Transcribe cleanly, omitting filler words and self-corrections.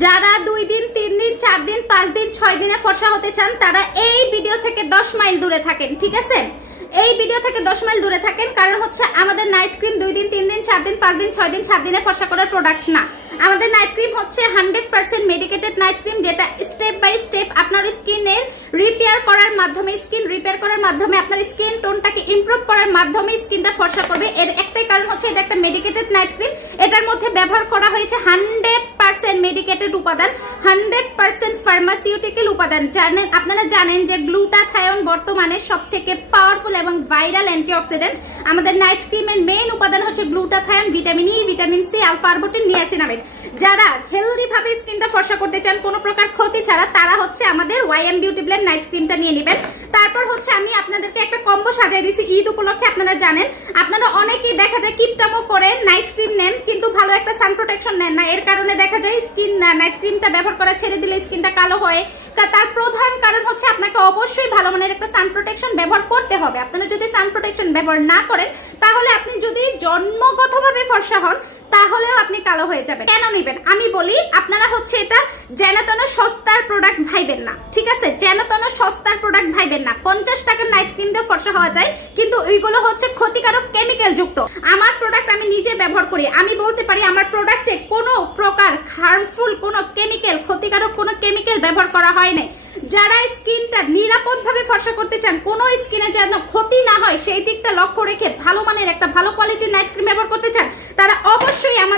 যারা 2 দিন 3 দিন 4 দিন 5 দিন 6 দিনে ফর্সা হতে চান তারা এই ভিডিও থেকে 10 মাইল দূরে থাকেন, ঠিক আছে? এই ভিডিও থেকে 10 মাইল দূরে থাকেন, কারণ হচ্ছে আমাদের নাইট ক্রিম 2 দিন 3 দিন 4 দিন 5 দিন 6 দিন 7 দিনে ফর্সা করার প্রোডাক্ট না। আমাদের নাইট ক্রিম হচ্ছে 100% মেডিকেটেড নাইট ক্রিম, যেটা স্টেপ বাই স্টেপ আপনার স্কিনের রিপেয়ার করার মাধ্যমে, স্কিন রিপেয়ার করার মাধ্যমে, আপনার স্কিন টোনটাকে ইমপ্রুভ করার মাধ্যমে স্কিনটা ফর্সা করবে। এর একটাই কারণ হচ্ছে এটা একটা মেডিকেটেড নাইট ক্রিম। এটার মধ্যে ব্যবহার করা হয়েছে 100% মেডিকেটেড উপাদান, 100% ফার্মাসিউটিক্যাল উপাদান। জানেন, আপনারা জানেন যে গ্লুটাথায়ন বর্তমানে সবথেকে পাওয়ারফুল এবং ভাইরাল অ্যান্টিঅক্সিডেন্ট। আমাদের নাইট ক্রিমের মেইন উপাদান হচ্ছে glutathione, vitamin E, vitamin C, alpha arbutin, niacinamide. যারা হেলদি ভাবে স্কিনটা ফর্সা করতে চান কোনো প্রকার ক্ষতি ছাড়া, তারা হচ্ছে আমাদের ওয়াইএম বিউটি ব্লেন্ড নাইট ক্রিমটা নিয়ে নেবেন। তারপর হচ্ছে আমি আপনাদেরকে একটা কম্বো সাজিয়ে দিয়েছি ঈদ উপলক্ষে। আপনারা জানেন, আপনারা অনেকেই দেখা যায় কিপটামো করে নাইট ক্রিম নেন কিন্তু ভালো একটা সান প্রোটেকশন নেন না। এর কারণে দেখা যায় স্কিন নাইট ক্রিমটা ব্যবহার করা ছেড়ে দিলে স্কিনটা কালো হয়। তার প্রধান কারণ হচ্ছে আপনাকে অবশ্যই ভালো মানের একটা সান প্রোটেকশন ব্যবহার করতে হবে। আপনারা যদি সান প্রোটেকশন ব্যবহার না করেন, তাহলে আপনি যদি জন্মগতভাবে ফর্সা হন তাহলেও আপনি কালো হয়ে যাবেন। কেন নেবেন আমি বলি, আপনারা হচ্ছে এটা যেন তেন সস্তার প্রোডাক্ট ভাইবেন না, ঠিক আছে? যেন তেন সস্তার প্রোডাক্ট ভাইবেন না। 50 টাকার নাইট ক্রিম দিয়ে ফর্সা হওয়া যায়, কিন্তু ওইগুলো হচ্ছে ক্ষতিকারক কেমিক্যাল যুক্ত। আমার প্রোডাক্ট আমি নিজে ব্যবহার করি, আমি বলতে পারি আমার প্রোডাক্টে কোনো প্রকার হার্মফুল কোনো কেমিক্যাল, ক্ষতিকারক কোনো কেমিক্যাল ব্যবহার করা হয় নাই। যারা স্কিনটা নিরাপদভাবে ফর্সা করতে চান, কোনো স্কিনে যেন ক্ষতি না হয় সেই দিকটা লক্ষ্য রেখে ভালো মানের একটা ভালো কোয়ালিটির নাইট ক্রিম ব্যবহার করতে চান, তারা অবশ্যই আমার